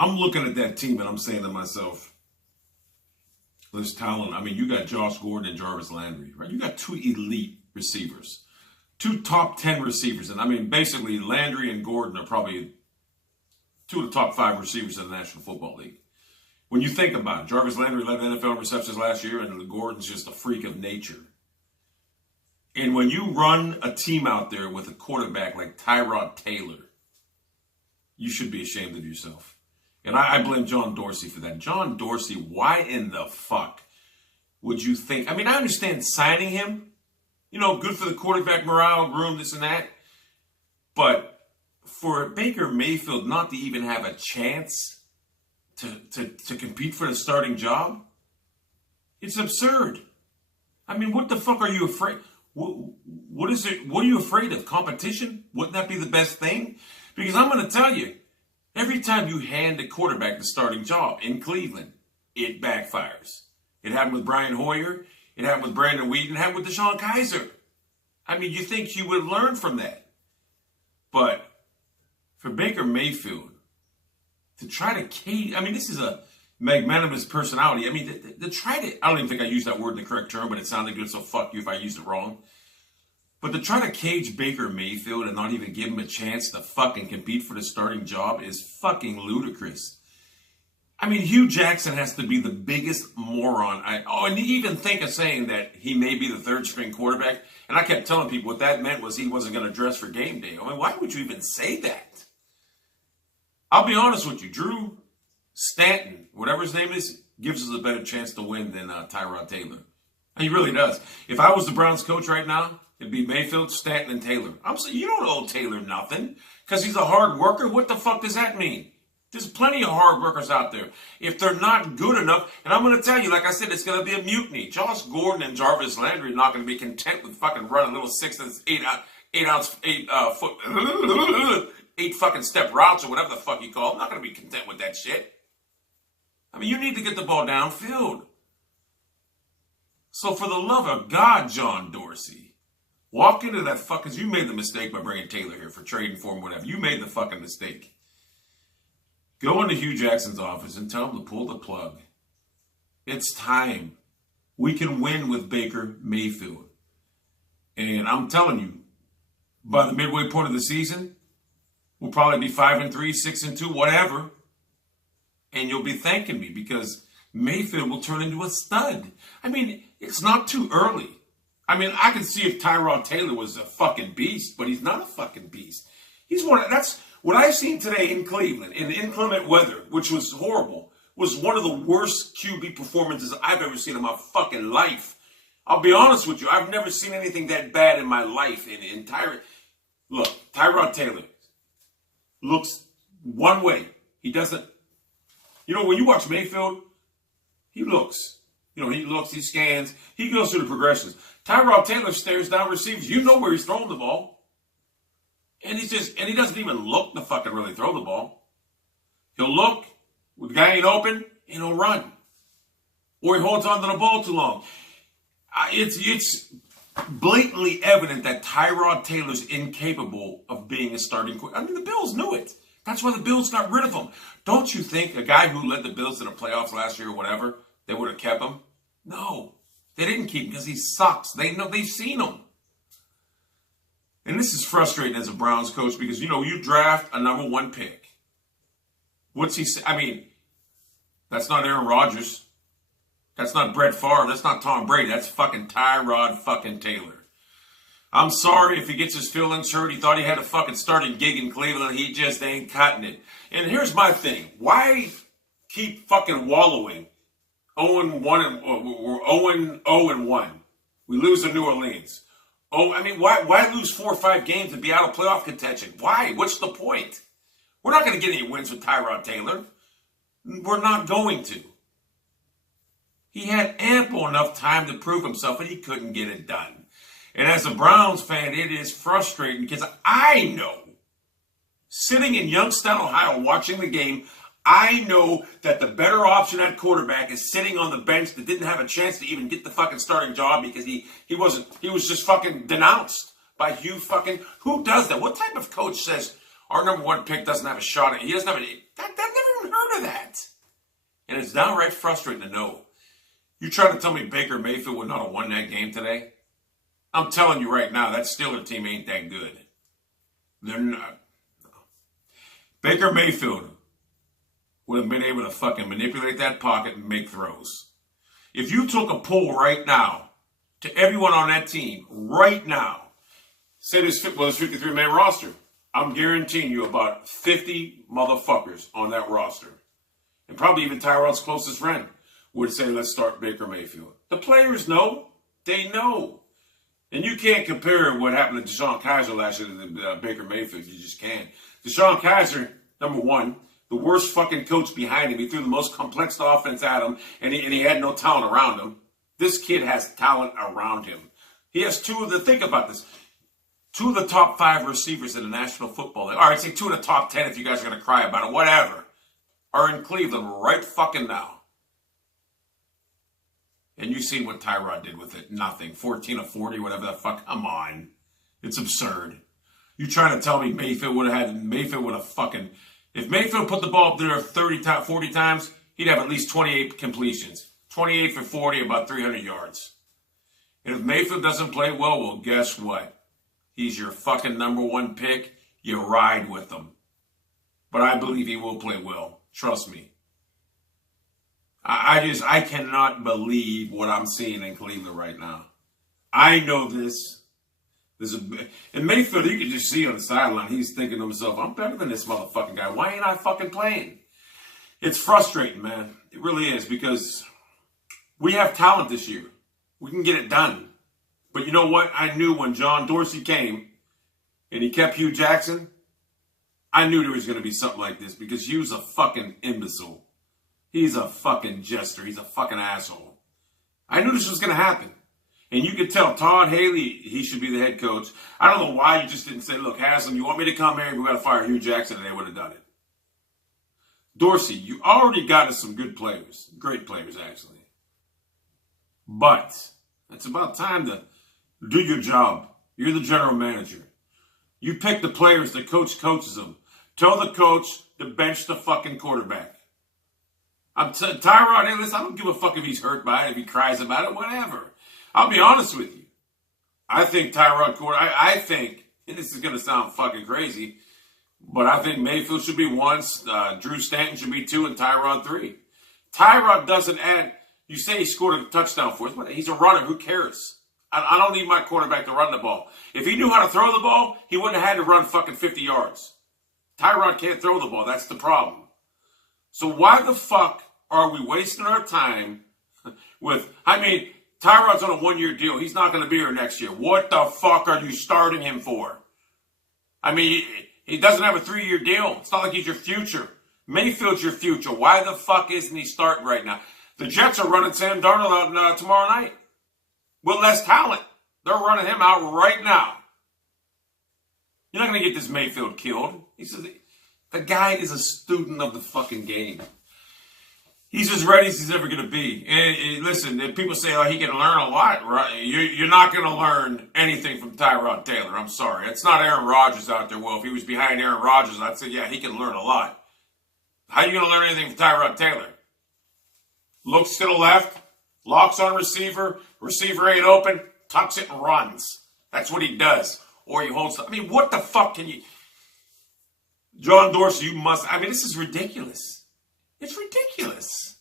I'm looking at that team and I'm saying to myself, there's talent. I mean, you got Josh Gordon and Jarvis Landry, right? You got two elite receivers, two top 10 receivers. And I mean, basically, Landry and Gordon are probably two of the top 5 receivers in the National Football League. When you think about it, Jarvis Landry led the NFL in receptions last year, and Gordon's just a freak of nature. And when you run a team out there with a quarterback like Tyrod Taylor, you should be ashamed of yourself. And I blame John Dorsey for that. John Dorsey, why in the fuck would you think? I mean, I understand signing him. You know, good for the quarterback morale, room, this and that. But for Baker Mayfield not to even have a chance to compete for the starting job, it's absurd. I mean, what the fuck are you afraid? What is it? What are you afraid of? Competition? Wouldn't that be the best thing? Because I'm going to tell you, every time you hand a quarterback the starting job in Cleveland, it backfires. It happened with Brian Hoyer. It happened with Brandon Whedon. It happened with DeShone Kizer. I mean, you think you would learn from that. But for Baker Mayfield to try to cage, I mean, this is a magnanimous personality. I mean, to try to, I don't even think I used that word in the correct term, but it sounded good, so fuck you if I used it wrong. But to try to cage Baker Mayfield and not even give him a chance to fucking compete for the starting job is fucking ludicrous. I mean, Hue Jackson has to be the biggest moron. And he even think of saying that he may be the third string quarterback. And I kept telling people what that meant was he wasn't going to dress for game day. I mean, why would you even say that? I'll be honest with you. Drew Stanton, whatever his name is, gives us a better chance to win than Tyrod Taylor. And he really does. If I was the Browns coach right now, it'd be Mayfield, Stanton, and Taylor. I'm saying, you don't owe Taylor nothing because he's a hard worker. What the fuck does that mean? There's plenty of hard workers out there. If they're not good enough, and I'm going to tell you, like I said, it's going to be a mutiny. Josh Gordon and Jarvis Landry are not going to be content with fucking running little 8 fucking step routes or whatever the fuck you call them. I'm not going to be content with that shit. I mean, you need to get the ball downfield. So for the love of God, John Dorsey, walk into that fucking, you made the mistake by bringing Taylor here for trading for him, whatever. You made the fucking mistake. Go into Hue Jackson's office and tell him to pull the plug. It's time. We can win with Baker Mayfield. And I'm telling you, by the midway point of the season, we'll probably be 5-3, 6-2, whatever. And you'll be thanking me because Mayfield will turn into a stud. I mean, it's not too early. I mean, I can see if Tyrod Taylor was a fucking beast, but he's not a fucking beast. He's one of, that's what I've seen today in Cleveland in inclement weather, which was horrible, was one of the worst QB performances I've ever seen in my fucking life. I'll be honest with you, I've never seen anything that bad in my life. Look, Tyrod Taylor looks one way. He doesn't, you know, when you watch Mayfield, he looks. You know, he looks, he scans, he goes through the progressions. Tyrod Taylor stares down receivers. You know where he's throwing the ball. And he doesn't even look to fucking really throw the ball. He'll look, the guy ain't open, and he'll run. Or he holds on to the ball too long. It's blatantly evident that Tyrod Taylor's incapable of being a starting quarterback. I mean, the Bills knew it. That's why the Bills got rid of him. Don't you think a guy who led the Bills to the playoffs last year or whatever, they would have kept him? No. They didn't keep him because he sucks. They know, they've seen him. And this is frustrating as a Browns coach because, you know, you draft a number 1 pick. What's he say? I mean, that's not Aaron Rodgers. That's not Brett Favre. That's not Tom Brady. That's fucking Tyrod fucking Taylor. I'm sorry if he gets his feelings hurt. He thought he had a fucking starting gig in Cleveland. He just ain't cutting it. And here's my thing. Why keep fucking wallowing? 0-1 or 0-1. We lose to New Orleans. Oh, I mean, why lose 4 or 5 games and be out of playoff contention? Why? What's the point? We're not going to get any wins with Tyrod Taylor. We're not going to. He had ample enough time to prove himself, and he couldn't get it done. And as a Browns fan, it is frustrating because I know, sitting in Youngstown, Ohio, watching the game, I know that the better option at quarterback is sitting on the bench that didn't have a chance to even get the fucking starting job because he was just fucking denounced by Hue fucking, who does that? What type of coach says our number 1 pick doesn't have a shot at it? He doesn't have I've never even heard of it's downright frustrating to know. You trying to tell me Baker Mayfield would not have won that game today? I'm telling you right now, that Steelers team ain't that good. They're not. Baker Mayfield would have been able to fucking manipulate that pocket and make throws. If you took a poll right now to everyone on that team, right now, say this 53-man roster, I'm guaranteeing you about 50 motherfuckers on that roster, and probably even Tyrod's closest friend, would say, let's start Baker Mayfield. The players know. They know. And you can't compare what happened to DeShone Kizer last year to Baker Mayfield. You just can't. DeShone Kizer, number one, the worst fucking coach behind him. He threw the most complex offense at him, and he had no talent around him. This kid has talent around him. He has think about this, 2 of the top 5 receivers in the National Football League. All right, say 2 of the top 10 if you guys are going to cry about it, whatever, are in Cleveland right fucking now. And you see what Tyrod did with it. Nothing. 14 of 40, whatever the fuck. Come on. It's absurd. You trying to tell me Mayfield would have fucking, if Mayfield put the ball up there 40 times, he'd have at least 28 completions. 28 for 40, about 300 yards. And if Mayfield doesn't play well, guess what? He's your fucking number 1 pick. You ride with him. But I believe he will play well. Trust me. I cannot believe what I'm seeing in Cleveland right now. I know this. And Mayfield, you can just see on the sideline, he's thinking to himself, I'm better than this motherfucking guy. Why ain't I fucking playing? It's frustrating, man. It really is, because we have talent this year. We can get it done. But you know what? I knew when John Dorsey came and he kept Hue Jackson, I knew there was going to be something like this, because Hue's a fucking imbecile. He's a fucking jester. He's a fucking asshole. I knew this was going to happen. And you could tell Todd Haley, he should be the head coach. I don't know why you just didn't say, look, Haslam, you want me to come here? We got to fire Hue Jackson, and they would have done it. Dorsey, you already got us some good players. Great players, actually. But it's about time to do your job. You're the general manager. You pick the players, the coach coaches them. Tell the coach to bench the fucking quarterback. Tyrod, hey, listen, I don't give a fuck if he's hurt by it, if he cries about it, whatever. I'll be honest with you. I think Tyrod, I think, and this is going to sound fucking crazy, but I think Mayfield should be 1, Drew Stanton should be 2, and Tyrod 3. Tyrod doesn't add, you say he scored a touchdown for us, but he's a runner, who cares? I don't need my quarterback to run the ball. If he knew how to throw the ball, he wouldn't have had to run fucking 50 yards. Tyrod can't throw the ball, that's the problem. So why the fuck are we wasting our time with, Tyrod's on a 1-year deal. He's not going to be here next year. What the fuck are you starting him for? He doesn't have a 3-year deal. It's not like he's your future. Mayfield's your future. Why the fuck isn't he starting right now? The Jets are running Sam Darnold out tomorrow night with less talent. They're running him out right now. You're not going to get this Mayfield killed. The guy is a student of the fucking game. He's as ready as he's ever going to be. And listen, people say, he can learn a lot, right? You're not going to learn anything from Tyrod Taylor. I'm sorry. It's not Aaron Rodgers out there. Well, if he was behind Aaron Rodgers, I'd say, yeah, he can learn a lot. How are you going to learn anything from Tyrod Taylor? Looks to the left, locks on receiver ain't open, tucks it and runs. That's what he does. Or he holds, what the fuck can you... John Dorsey, this is ridiculous. It's ridiculous.